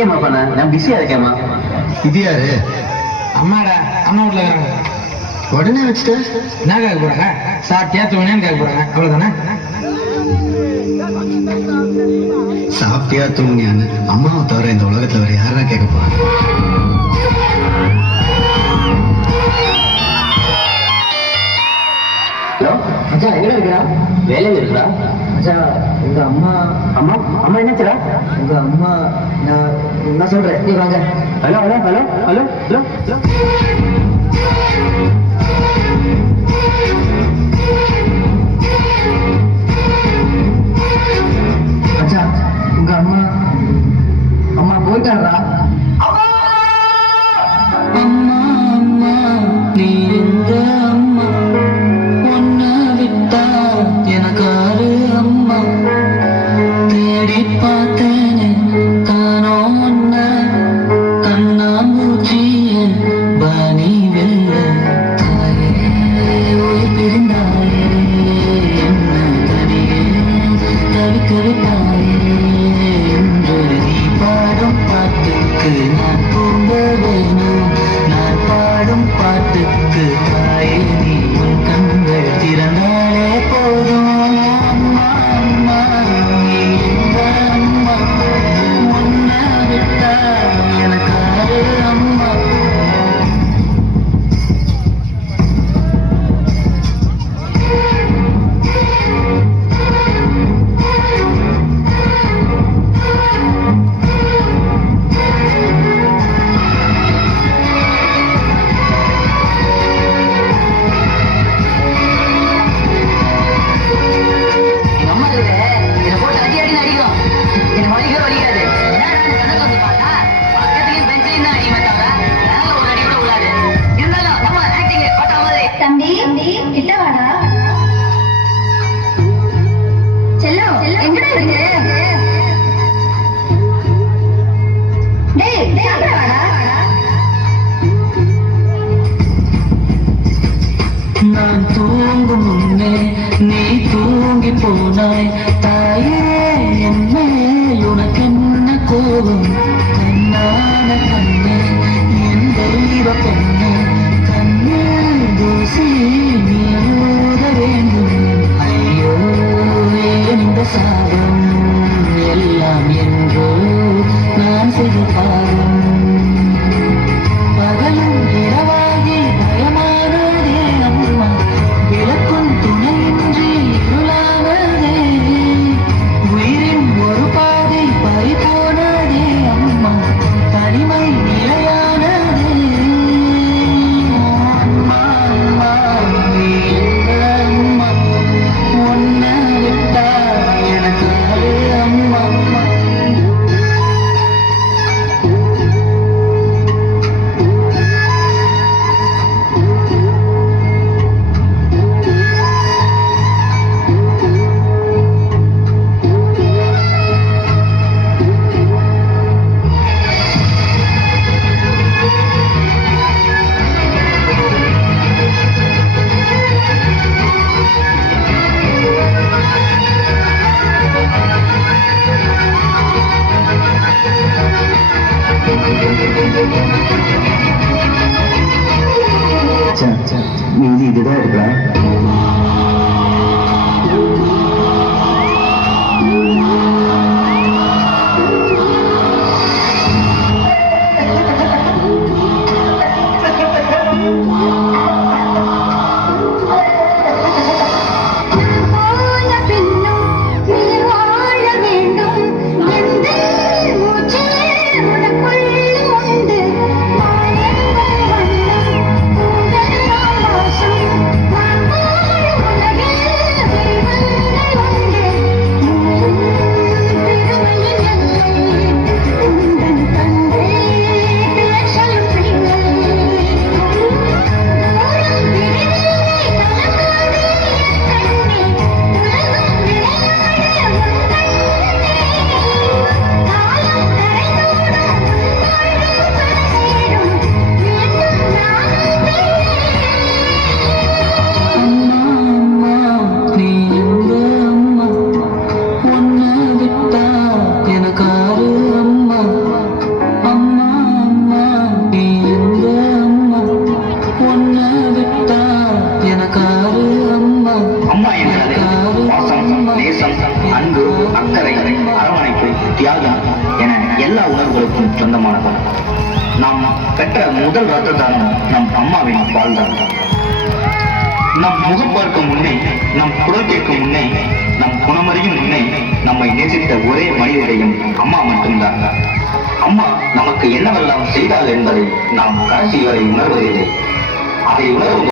இல்லையம்மா பண்ண, நான் பிஸியா இருக்கேம்மா. இது யாரு? அம்மாடா, அம்மா வீட்டுல இருக்காங்க. உடனே வச்சுட்டு என்ன கேட்க போறாங்க? சாப்பிட்டியா தூங்கினேன்னு கேட்க போறாங்க, அவ்வளவுதானே? சாப்பிட்டியா தூங்கினியான்னு அம்மாவை தவிர இந்த உலகத்துல வேற யாரா கேட்க போறாங்க? ஹலோ மச்சான், எங்க இருக்கிறா? வேலையில இருக்கிறா மச்சான். உங்க அம்மா அம்மா அம்மா என்னாச்சுடா? உங்க அம்மா நான் சொல்றேன், நீ வாங்க. Hello hello hello hello hello hello. மச்சான், உங்க அம்மா அம்மா போயிட்டாரா? அம்மா அம்மா, நீ எங்க அம்மா? உன்னை விட்டா எனக்காரு அம்மா. தேடி பார்த்தேனே காணோம் உன்ன, கண்ணாமூச்சிய பனி வெல்ல. தாயே உயிர் பிரிந்தாயே, என்ன தனியே தவிக்க விட்டாயே. என்று நீ பாடும் பாட்டுக்கு நான் தூங்க வேணும். நான் பாடும் பாட்டுக்கு தாயே நீ உன் கண்கள் திறந்தாலே போதும். அம்மா அம்மா, நீ எங்க அம்மா? உன்னை விட்டா எனக்காரு அம்மா. எங்க அம்மா இருக்கு, என்னை போட்டு அடி அடி அடிக்கும். எனக்கு வலிக்கவே வலிக்காது. கணக்கு வந்து பார்த்தா பக்கத்துலயும் பெஞ்சிலையும் தான் அடிக்குமே தவிர மேல ஒரு அடி கூட விழாது. இருந்தாலும் நம்ம ஆக்டிங் பட்டா மாதிரி. தம்பி கிட்ட வாடா. செல்லம் எங்கடா இருக்கு? டேய் சாப்பிட வாடா. நான் தூங்கும் முன்னே நீ தூங்கி போனாய். தாயே என்ன உனக்கு என்ன கோபம்? கண்ணான கண்ணே என் தெய்வ பெண்ணே, கண்ணில் தூசி நீ ஊத வேண்டும். ஐயோ ஏன் இந்த சாபம் எல்லாம் என்றோ நான் செய்த பாவம். பகலும் இரவாகி பயமானதே அம்மா, விளக்கும் துணையின்றி இருளானதே. உயிரின் ஒரு பாதை பறி போனதே அம்மா, தனிமை நிலையானதே. அம்மா அம்மா, நீ எங்க அம்மா? உன்னை விட்டா எனக்கு அம்மா. மீதி இதுதான் இருக்கா? போல பின்னும் நீ வாழ வேண்டும். எந்த மூச்சே உனக்குள்ள உண்டு. மாயங்கள் வண்ணம் கூடல் ஆபாசம். நான் வாழும் நேசம், அன்பு, அக்கறை, அரவணைப்பு, தியாகம் என எல்லா உணர்வுகளுக்கும் சொந்தமானது. நாம் பெற்ற முதல் ரத்த தானம் நம் அம்மாவின் பால் தான். நம் முகம் பார்க்கும் முன்னே, நம் குரல் கேட்கும் முன்னே, நம் குணமறியும் முன்னே நம்மை நேசித்த ஒரே மனிதரையும் அம்மா மட்டும்தான். அம்மா நமக்கு என்னவெல்லாம் செய்தாள் என்பதை நாம் கடைசி வரை உணர்வதில்லை. அதை உணரும்